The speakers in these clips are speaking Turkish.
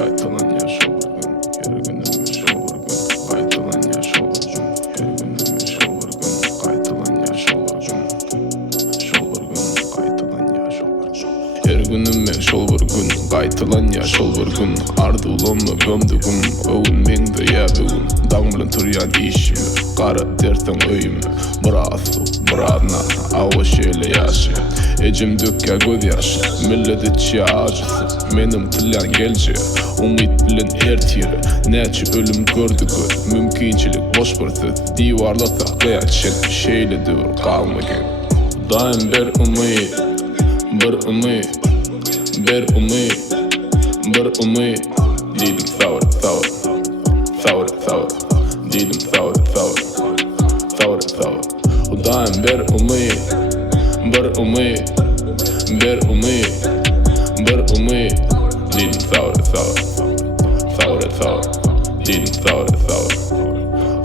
Qaytalan yaşa vurgun, her günüm yaşa vurgun. Qaytalan yaşa vurgun, her günüm yaşa vurgun. Qaytalan yaşa vurgun, şol vurgun. Qaytalan yaşa vurgun. Her günüm şol vurgun, qaytalan yaşa vurgun. Ardı ulanma gömdügüm, öğün mengde yabıgım. Dağ bilen turyan işimi, qara derten öyümü. Burası, buradna, ava şeyle yaşı. Ecim dökke göz yaşı, millet etçi acısı. Menim tilyan gelce, umit bilen ertiri. Neçi ölüm gördü gör, mümkinçilik boş bir söz. Divarlasa kıyaçın, şeyle dur kalmagın. Daim bir umit, bir umit, bir umit, bir umit. Dedim savur, savur, savur, savur. Dedim savur, savur, savur, savur. O daim bir umit, bir umit, bir umit, bir umit. Dedim savur, savur, savur, savur. Dedim savur, savur,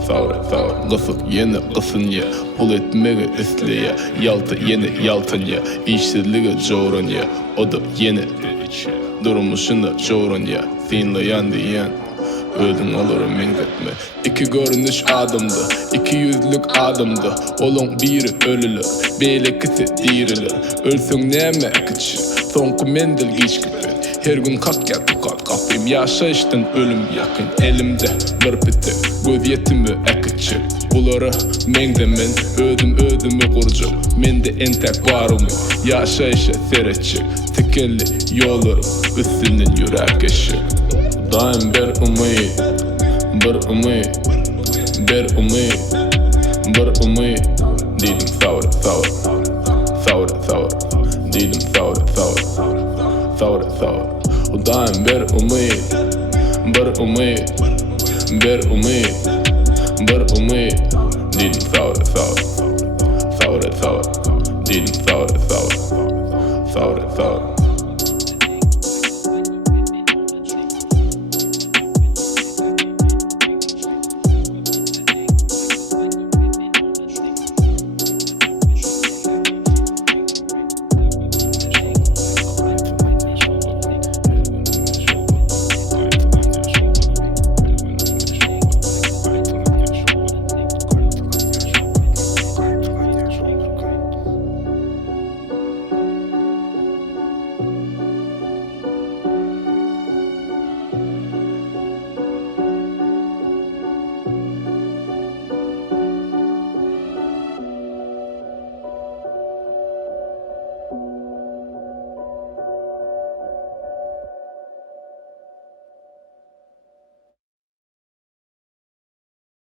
savur, savur. Kısık yeni kısın ya, pul etmege isleye. Yaltı yeni yaltın ya, işsizliğe çoğurun ya. O da yeni durmuşunda çoğurun ya. Seninle yan diyen öldün olurum mengitme. İki görünüş adımdı, iki yüzlük adımdı. Olun biri ölülür, beylekisi dirilir. Ölsün neme kıç, sonku mendil geç gibi. Her gün kalk ya tukat kapayım, yaşayıştan ölüm yakın. Elimde bir piti, göz yetimi ekıçı. Buları mengde men, ödümü kurcum. Mende entek varım, yaşayışa sereçi. Tikenli yollarım, üstünün yürek eşi. Daim bir umit, bir umit, bir umit, bir umit. Dedim savur, savur, savur, savur. Dedim savur, savur, savur, savur. O daim bir umit, bir umit, bir umit, bir umit. Dedim savur, savur, savur, savur. Dedim savur, savur, savur, savur.